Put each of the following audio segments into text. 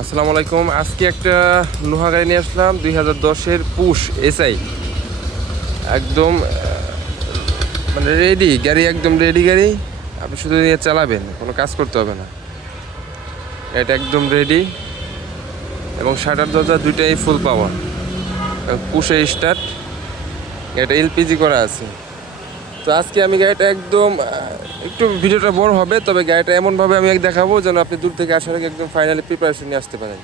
আসসালামু আলাইকুম। আজকে একটা লোহা গাড়ি নিয়ে আসলাম 2010-এর পুশ এসআই। একদম মানে রেডি গাড়ি, একদম রেডি গাড়ি। আপনি শুধু নিয়ে চালাবেন, কোনো কাজ করতে হবে না। এটা একদম রেডি এবং শাটার দরজা দুইটাই ফুল পাওয়ার, পুশে স্টার্ট। এটা এলপিজি করা আছে। তো আজকে আমি গাড়িটা একদম একটু ভিডিওটা বড় হবে, তবে গাড়িটা এমনভাবে আমি দেখাবো যেন আপনি দূর থেকে আসার আগে একদম ফাইনালি প্রিপারেশন নিয়ে আসতে পারেন।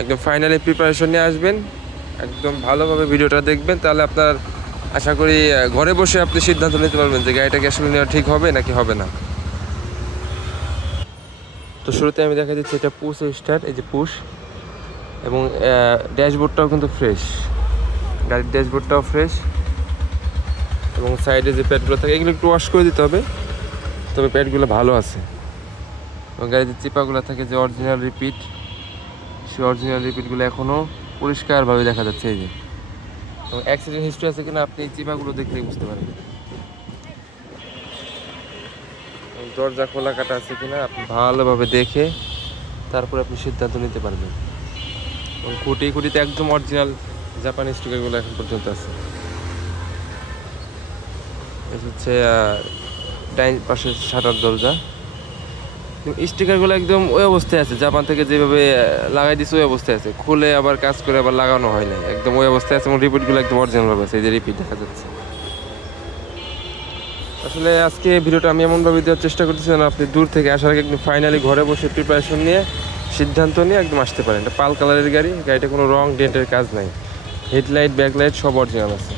একদম ফাইনালি প্রিপারেশন নিয়ে আসবেন, একদম ভালোভাবে ভিডিওটা দেখবেন, তাহলে আপনার আশা করি ঘরে বসে আপনি সিদ্ধান্ত নিতে পারবেন যে গাড়িটাকে আসলে নেওয়া ঠিক হবে নাকি হবে না। তো শুরুতে আমি দেখা দিচ্ছি এটা পুশ স্টার্ট, এই যে পুশ, এবং ড্যাশবোর্ডটাও কিন্তু ফ্রেশ, গাড়ির ড্যাশবোর্ডটাও ফ্রেশ, এবং সাইডে যে প্যাডগুলো থাকে এগুলো একটু ওয়াশ করে দিতে হবে, তবে প্যাডগুলো ভালো আছে। এবং গাড়ির যে চিপাগুলো থাকে যে অরিজিনাল রিপিট, সেই অরিজিনাল রিপিটগুলো এখনও পরিষ্কারভাবে দেখা যাচ্ছে। এই যে এবং অ্যাক্সিডেন্ট হিস্ট্রি আছে কিনা আপনি এই চিপাগুলো দেখলেই বুঝতে পারবেন। দরজা খোলা কাটা আছে কিনা আপনি ভালোভাবে দেখে তারপরে আপনি সিদ্ধান্ত নিতে পারবেন। এবং খুঁটিতে একদম অরিজিনাল জাপানি স্টিকারগুলো এখন পর্যন্ত আছে। এটা হচ্ছে ডাইন পাশের শাটার দরজা। স্টিকারগুলো একদম ওই অবস্থায় আছে, জাপান থেকে যেভাবে লাগাই দিচ্ছে ওই অবস্থায় আছে, খুলে আবার কাজ করে আবার লাগানো হয় না, একদম ওই অবস্থায় আছে। এবং রিপিটগুলো একদম অরিজিনালভাবে আছে, এই যে রিপিট দেখা যাচ্ছে। আসলে আজকে ভিডিওটা আমি এমনভাবে দেওয়ার চেষ্টা করতেছি যেন আপনি দূর থেকে আসার আগে একদম ফাইনালি ঘরে বসে প্রিপারেশন নিয়ে সিদ্ধান্ত নিয়ে একদম আসতে পারেন। এটা পাল কালারের গাড়ি, গাড়িটা কোনো রং ডেন্টের কাজ নাই, হেডলাইট ব্যাকলাইট সব অরিজিনাল আছে।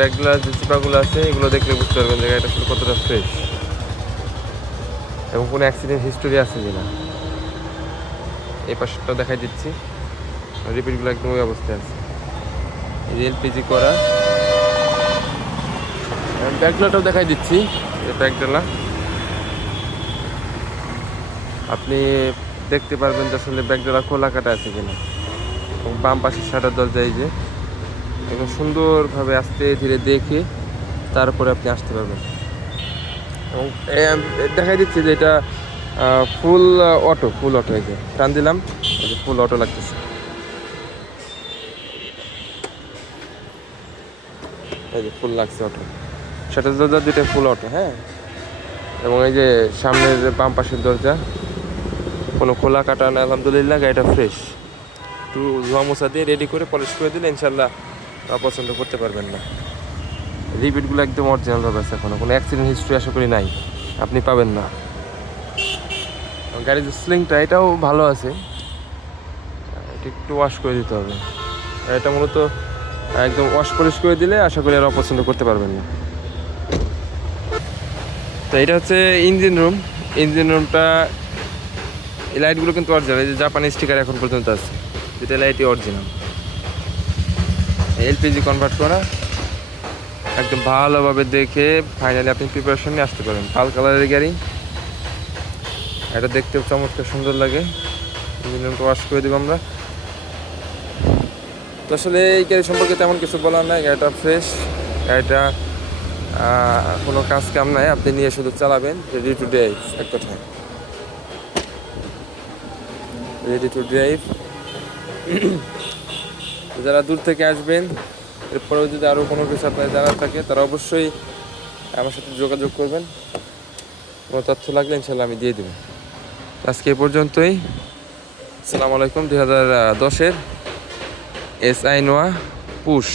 ব্যাকগ্লাস যে চিপাগুলো আছে এগুলো দেখলে বুঝতে পারবেন যে গাড়িটা আসলে কতটা ফ্রেশ এবং কোনো অ্যাক্সিডেন্ট হিস্টোরি আছে কিনা। এই পাশেরটাও দেখাই দিচ্ছি, রিপিটগুলো একদম ওই অবস্থায় আছে। এই যে এলপিজি করা, ব্যাকডালাটাও দেখাই দিচ্ছি। এই ব্যাকডালা আপনি দেখতে পারবেন যে আসলে ব্যাকডালা খোলা কাটা আছে কিনা। এবং বাম পাশের শাটার দরজা এই যে একদম সুন্দরভাবে আস্তে ধীরে দেখে তারপরে আপনি আসতে পারবেন। এবং দেখাই দিচ্ছি যে এটা ফুল অটো। এই যে টান দিলাম, এই যে ফুল অটো লাগতেছে, এই যে ফুল লাগছে অটো। শাটার দরজা দুইটা ফুল অটো, হ্যাঁ। এবং এই যে সামনের যে বাম পাশের দরজা কোনো খোলা কাটা না, আলহামদুলিল্লাহ গাড়িটা ফ্রেশ। একটু ধোয়া মোছা দিয়ে রেডি করে পলিশ করে দিলে ইনশাল্লাহ পছন্দ করতে পারবেন না। রিপিটগুলো একদম অরিজিনালভাবে আছে, এখনো কোনো অ্যাক্সিডেন্ট হিস্ট্রি আশা করি নাই, আপনি পাবেন না। গাড়ির যে স্লিংটা এটাও ভালো আছে, এটা একটু ওয়াশ করে দিতে হবে। এটা মূলত একদম ওয়াশ পলিশ করে দিলে আশা করি আর অপছন্দ করতে পারবেন না। তো এটা হচ্ছে ইঞ্জিন রুমটা। এই লাইটগুলো কিন্তু অরিজিনাল, এই যে জাপানি স্টিকার এখন পর্যন্ত আছে, যেটা লাইটই অরিজিনাল। এলপিজি কনভার্ট করা, একদম ভালোভাবে দেখে ফাইনালি আপনি প্রিপারেশন নিয়ে আসতে পারেন। পাল কালারের গাড়ি, এটা দেখতেও চমৎকার সুন্দর লাগে। ইঞ্জিন রুমটা ওয়াশ করে দেবো আমরা। তো আসলে এই গাড়ি সম্পর্কে তেমন কিছু বলার নাই, গাড়িটা ফ্রেশ, গাড়িটা কোনো কাজ কাম নাই, আপনি নিয়ে শুধু চালাবেন। রেডি টু ড্রাইভ, এক কথায় রেডি টু ড্রাইভ। যারা দূর থেকে আসবেন, এরপরেও যদি আরও কোনো কিছু আপনার জানার থাকে তারা অবশ্যই আমার সাথে যোগাযোগ করবেন, কোনো তথ্য লাগলে ইনশাল্লাহ আমি দিয়ে দেবো। আজকে এ পর্যন্তই। আসসালামু আলাইকুম। 2010-এর এসআই নোয়া পুশ,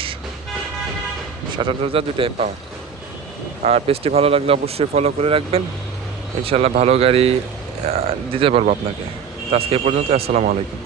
শাটার দরজা দুইটাই পাওয়া। আর পেজটি ভালো লাগলে অবশ্যই ফলো করে রাখবেন, ইনশাল্লাহ ভালো গাড়ি দিতে পারবো আপনাকে। তো আজকে এ পর্যন্ত, আসসালামু আলাইকুম।